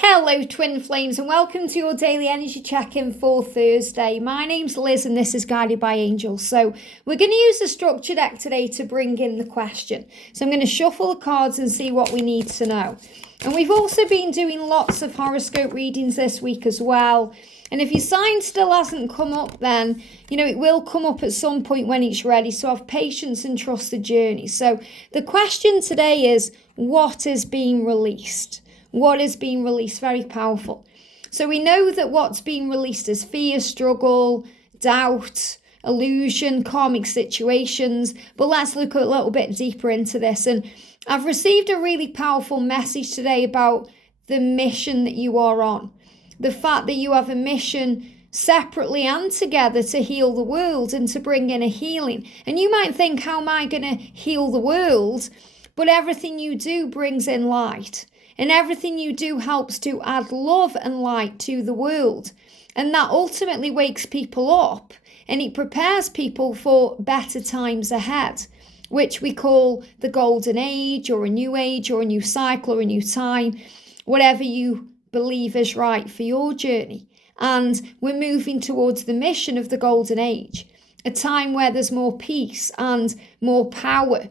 Hello Twin Flames and welcome to your daily energy check-in for Thursday. My name's Liz and this is Guided by Angels. So we're going to use the structure deck today to bring in the question. So I'm going to shuffle the cards and see what we need to know. And we've also been doing lots of horoscope readings this week as well. And if your sign still hasn't come up, then, it will come up at some point when it's ready. So have patience and trust the journey. So the question today is, what is being released? What is being released? Very powerful. So we know that what's being released is fear, struggle, doubt, illusion, karmic situations. But let's look a little bit deeper into this. And I've received a really powerful message today about the mission that you are on. The fact that you have a mission separately and together to heal the world and to bring in a healing. And you might think, how am I going to heal the world? But everything you do brings in light. And everything you do helps to add love and light to the world. And that ultimately wakes people up and it prepares people for better times ahead, which we call the golden age or a new age or a new cycle or a new time, whatever you believe is right for your journey. And we're moving towards the mission of the golden age, a time where there's more peace and more power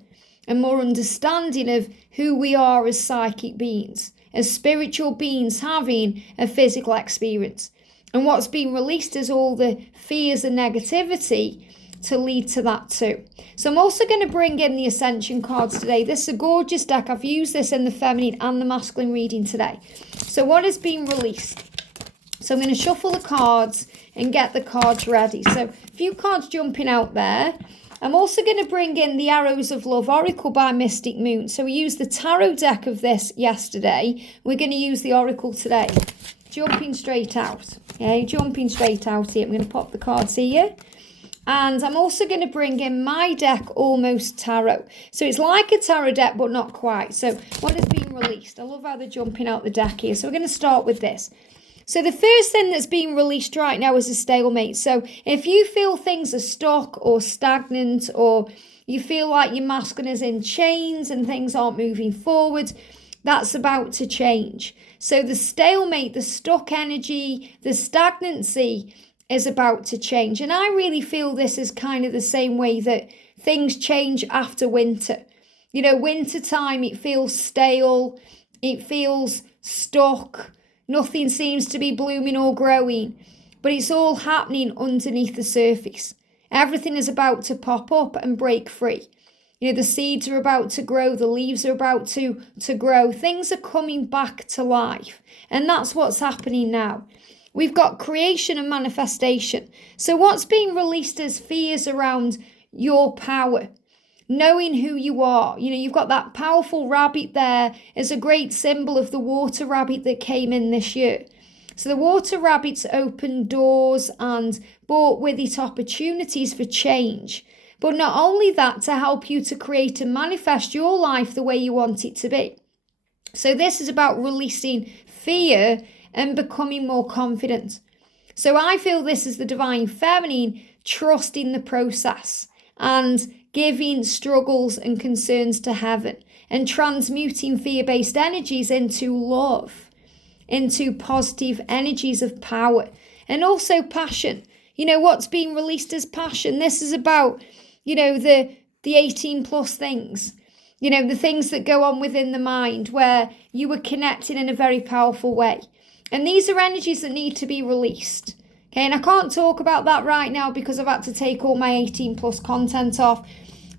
and more understanding of who we are as psychic beings, as spiritual beings having a physical experience. And what's being released is all the fears and negativity to lead to that too. So I'm also going to bring in the Ascension cards today. This is a gorgeous deck. I've used this in the feminine and the masculine reading today. So what is being released? So I'm going to shuffle the cards and get the cards ready. So a few cards jumping out there. I'm also going to bring in the Arrows of Love Oracle by Mystic Moon. So we used the tarot deck of this yesterday. We're going to use the Oracle today. Jumping straight out. Okay, jumping straight out here. I'm going to pop the cards here. And I'm also going to bring in my deck, Almost Tarot. So it's like a tarot deck, but not quite. So what is being released? I love how they're jumping out the deck here. So we're going to start with this. So the first thing that's being released right now is a stalemate. So if you feel things are stuck or stagnant, or you feel like your masculine is in chains and things aren't moving forward, that's about to change. So the stalemate, the stuck energy, the stagnancy is about to change. And I really feel this is kind of the same way that things change after winter. Winter time, it feels stale, it feels stuck. Nothing seems to be blooming or growing, but it's all happening underneath the surface. Everything is about to pop up and break free. The seeds are about to grow, the leaves are about to grow. Things are coming back to life, and that's what's happening now. We've got creation and manifestation. So what's being released is fears around your power. Knowing who you are. You've got that powerful rabbit there as a great symbol of the water rabbit that came in this year. So the water rabbits opened doors and brought with it opportunities for change. But not only that, to help you to create and manifest your life the way you want it to be. So this is about releasing fear and becoming more confident. So I feel this is the divine feminine trusting the process and giving struggles and concerns to heaven and transmuting fear-based energies into love, into positive energies of power and also passion. What's being released as passion. This is about, the 18 plus things, the things that go on within the mind where you were connected in a very powerful way. And these are energies that need to be released. Okay, and I can't talk about that right now because I've had to take all my 18 plus content off.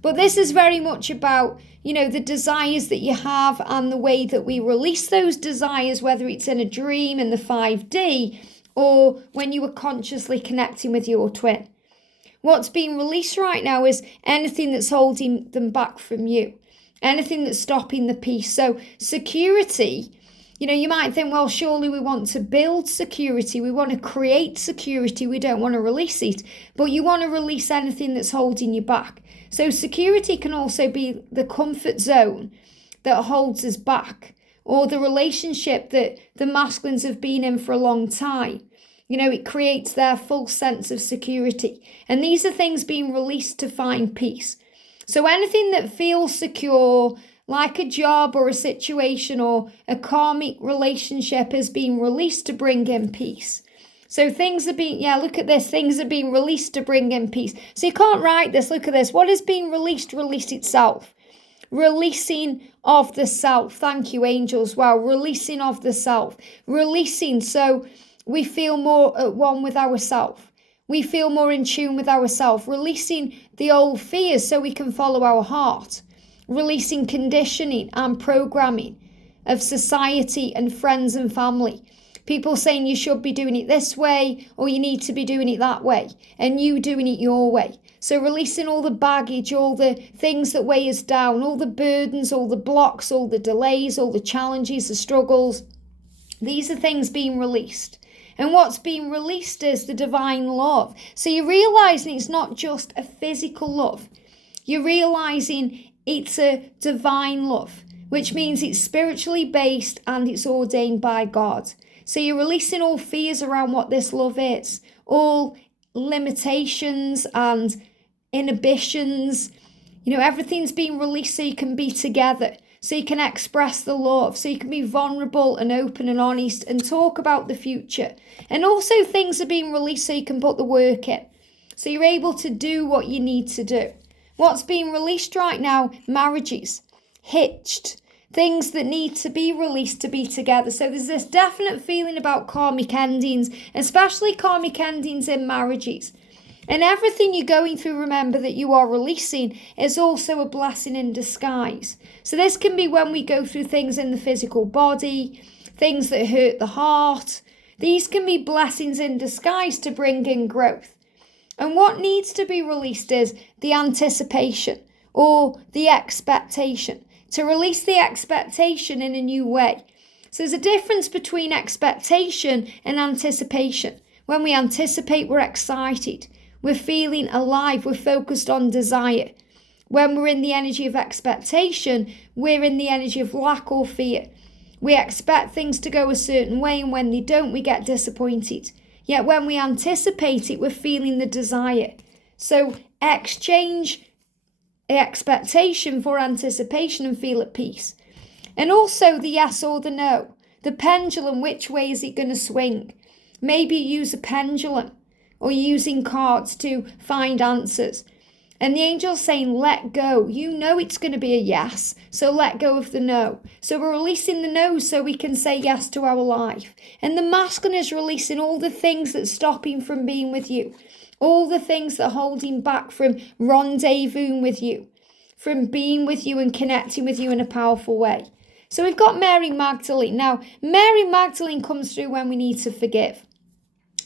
But this is very much about, the desires that you have and the way that we release those desires, whether it's in a dream in the 5D or when you are consciously connecting with your twin. What's being released right now is anything that's holding them back from you, anything that's stopping the peace. So security, you might think, well, surely we want to build security. We want to create security. We don't want to release it, but you want to release anything that's holding you back. So security can also be the comfort zone that holds us back, or the relationship that the masculines have been in for a long time. It creates their full sense of security. And these are things being released to find peace. So anything that feels secure, like a job or a situation or a karmic relationship is being released to bring in peace. So things are being, look at this, things are being released to bring in peace. So you can't write this, look at this. What is being released? Release itself. Releasing of the self. Thank you, angels. Wow, releasing of the self. Releasing so we feel more at one with ourselves. We feel more in tune with ourselves. Releasing the old fears so we can follow our heart. Releasing conditioning and programming of society and friends and family. People saying you should be doing it this way or you need to be doing it that way and you doing it your way. So releasing all the baggage, all the things that weigh us down, all the burdens, all the blocks, all the delays, all the challenges, the struggles. These are things being released. And what's being released is the divine love. So you're realizing it's not just a physical love. You're realizing it's a divine love, which means it's spiritually based and it's ordained by God. So you're releasing all fears around what this love is, all limitations and inhibitions. Everything's being released so you can be together, so you can express the love, so you can be vulnerable and open and honest and talk about the future. And also things are being released so you can put the work in, so you're able to do what you need to do. What's being released right now? Marriages, hitched, things that need to be released to be together. So there's this definite feeling about karmic endings, especially karmic endings in marriages. And everything you're going through, remember that you are releasing, is also a blessing in disguise. So this can be when we go through things in the physical body, things that hurt the heart. These can be blessings in disguise to bring in growth. And what needs to be released is the anticipation or the expectation. To release the expectation in a new way. So there's a difference between expectation and anticipation. When we anticipate, we're excited. We're feeling alive. We're focused on desire. When we're in the energy of expectation, we're in the energy of lack or fear. We expect things to go a certain way, and when they don't, we get disappointed. Yet when we anticipate it, we're feeling the desire. So exchange expectation for anticipation and feel at peace. And also the yes or the no. The pendulum, which way is it going to swing? Maybe use a pendulum or using cards to find answers. And the angel's saying, let go. You know it's going to be a yes, so let go of the no. So we're releasing the no so we can say yes to our life. And the masculine is releasing all the things that's stopping from being with you. All the things that are holding back from rendezvousing with you, from being with you and connecting with you in a powerful way. So we've got Mary Magdalene. Now, Mary Magdalene comes through when we need to forgive.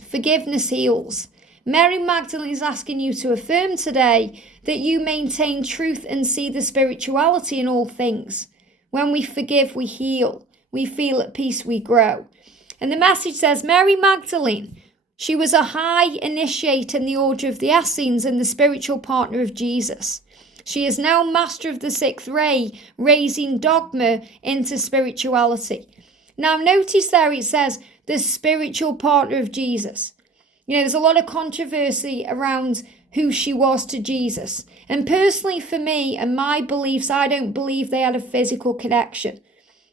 Forgiveness heals. Mary Magdalene is asking you to affirm today that you maintain truth and see the spirituality in all things. When we forgive, we heal. We feel at peace, we grow. And the message says, Mary Magdalene, she was a high initiate in the order of the Essenes and the spiritual partner of Jesus. She is now master of the sixth ray, raising dogma into spirituality. Now notice there it says the spiritual partner of Jesus. There's a lot of controversy around who she was to Jesus. And personally for me and my beliefs, I don't believe they had a physical connection.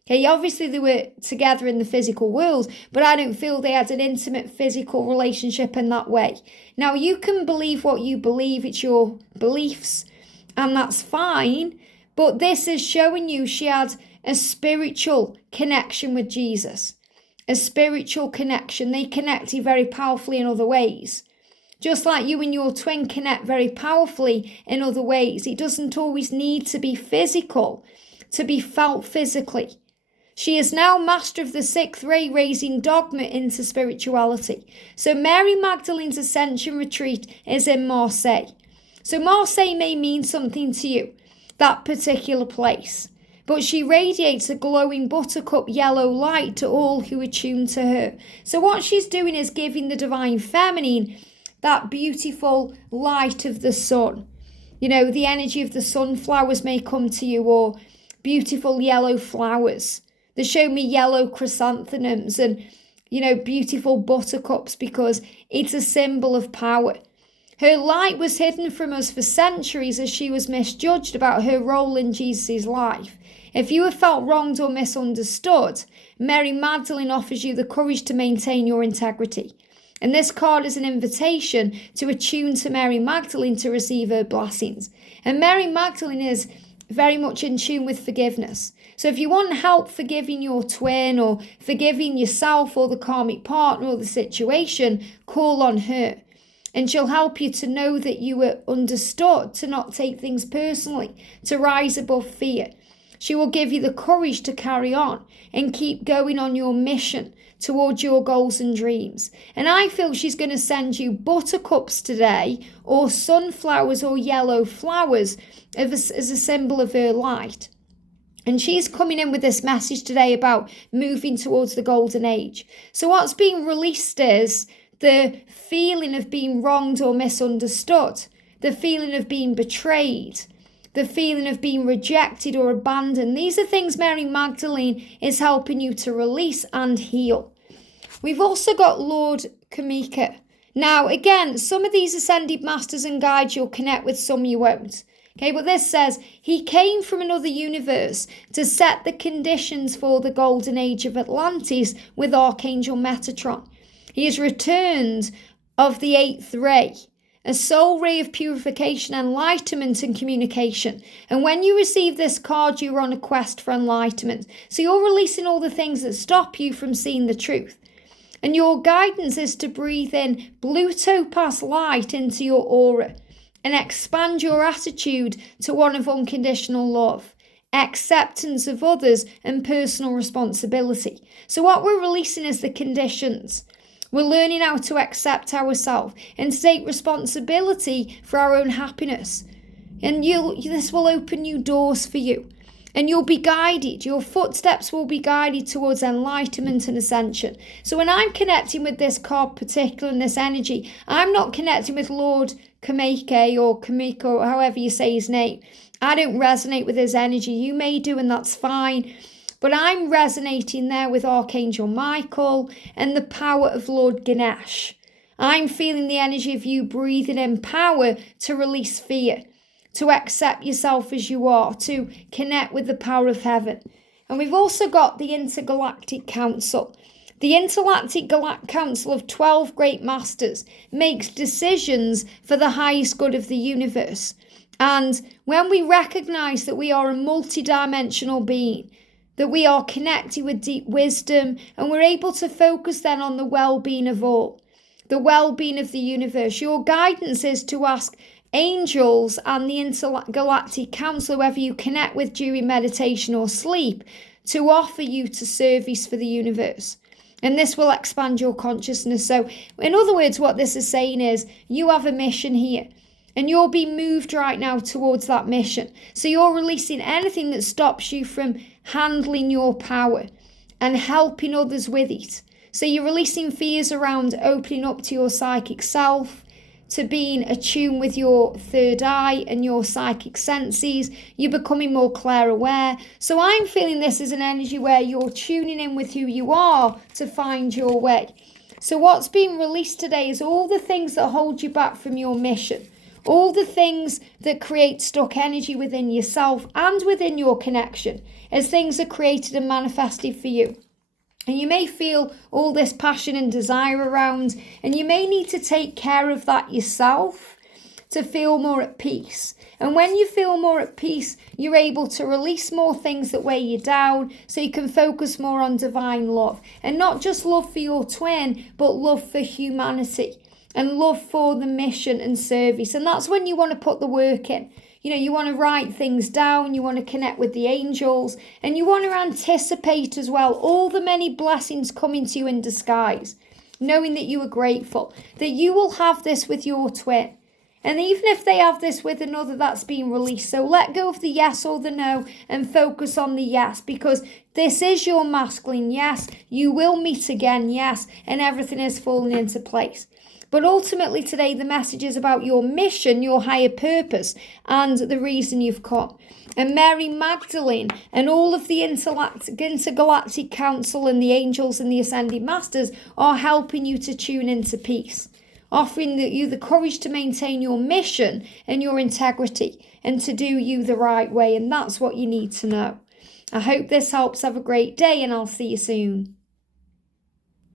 Okay, obviously they were together in the physical world, but I don't feel they had an intimate physical relationship in that way. Now, you can believe what you believe, it's your beliefs, and that's fine, but this is showing you she had a spiritual connection with Jesus. A spiritual connection. They connected very powerfully in other ways. Just like you and your twin connect very powerfully in other ways. It doesn't always need to be physical, to be felt physically. She is now master of the sixth ray, raising dogma into spirituality. So Mary Magdalene's Ascension retreat is in Marseille. So Marseille may mean something to you, that particular place. But she radiates a glowing buttercup yellow light to all who are tuned to her. So what she's doing is giving the divine feminine that beautiful light of the sun. The energy of the sunflowers may come to you, or beautiful yellow flowers. They show me yellow chrysanthemums and, beautiful buttercups because it's a symbol of power. Her light was hidden from us for centuries as she was misjudged about her role in Jesus' life. If you have felt wronged or misunderstood, Mary Magdalene offers you the courage to maintain your integrity. And this card is an invitation to attune to Mary Magdalene to receive her blessings. And Mary Magdalene is very much in tune with forgiveness. So if you want help forgiving your twin or forgiving yourself or the karmic partner or the situation, call on her. And she'll help you to know that you were understood, to not take things personally, to rise above fear. She will give you the courage to carry on and keep going on your mission towards your goals and dreams. And I feel she's going to send you buttercups today, or sunflowers or yellow flowers as a symbol of her light. And she's coming in with this message today about moving towards the golden age. So what's being released is the feeling of being wronged or misunderstood, the feeling of being betrayed, the feeling of being rejected or abandoned. These are things Mary Magdalene is helping you to release and heal. We've also got Lord Kamika. Now, again, some of these ascended masters and guides you'll connect with, some you won't. Okay, but this says, he came from another universe to set the conditions for the golden age of Atlantis with Archangel Metatron. He is returned of the 8th ray, a soul ray of purification, enlightenment and communication. And when you receive this card, you're on a quest for enlightenment. So you're releasing all the things that stop you from seeing the truth. And your guidance is to breathe in blue topaz light into your aura and expand your attitude to one of unconditional love, acceptance of others and personal responsibility. So what we're releasing is the conditions. We're learning how to accept ourselves and to take responsibility for our own happiness. And this will open new doors for you. And you'll be guided. Your footsteps will be guided towards enlightenment and ascension. So when I'm connecting with this card particular and this energy, I'm not connecting with Lord Kameke or Kamika or however you say his name. I don't resonate with his energy. You may do, and that's fine. But I'm resonating there with Archangel Michael and the power of Lord Ganesh. I'm feeling the energy of you breathing in power to release fear, to accept yourself as you are, to connect with the power of heaven. And we've also got the Intergalactic Council. The Intergalactic Council of 12 Great Masters makes decisions for the highest good of the universe. And when we recognize that we are a multidimensional being, that we are connected with deep wisdom, and we're able to focus then on the well-being of all, the well-being of the universe. Your guidance is to ask angels and the Intergalactic Council, whoever you connect with during meditation or sleep, to offer you to service for the universe. And this will expand your consciousness. So in other words, what this is saying is you have a mission here. And you're being moved right now towards that mission. So you're releasing anything that stops you from handling your power and helping others with it. So you're releasing fears around opening up to your psychic self, to being attuned with your third eye and your psychic senses. You're becoming more clair aware. So I'm feeling this as an energy where you're tuning in with who you are to find your way. So what's being released today is all the things that hold you back from your mission. All the things that create stuck energy within yourself and within your connection as things are created and manifested for you. And you may feel all this passion and desire around, and you may need to take care of that yourself to feel more at peace. And when you feel more at peace, you're able to release more things that weigh you down, so you can focus more on divine love. And not just love for your twin, but love for humanity. And love for the mission and service. And that's when you want to put the work in. You know, you want to write things down, you want to connect with the angels, and you want to anticipate as well all the many blessings coming to you in disguise, knowing that you are grateful, that you will have this with your twin. And even if they have this with another, that's being released. So let go of the yes or the no and focus on the yes, because this is your masculine yes. You will meet again, yes, and everything is falling into place. But ultimately today, the message is about your mission, your higher purpose, and the reason you've come. And Mary Magdalene and all of the Intergalactic Council and the angels and the Ascended Masters are helping you to tune into peace, offering you the courage to maintain your mission and your integrity and to do you the right way. And that's what you need to know. I hope this helps. Have a great day, and I'll see you soon.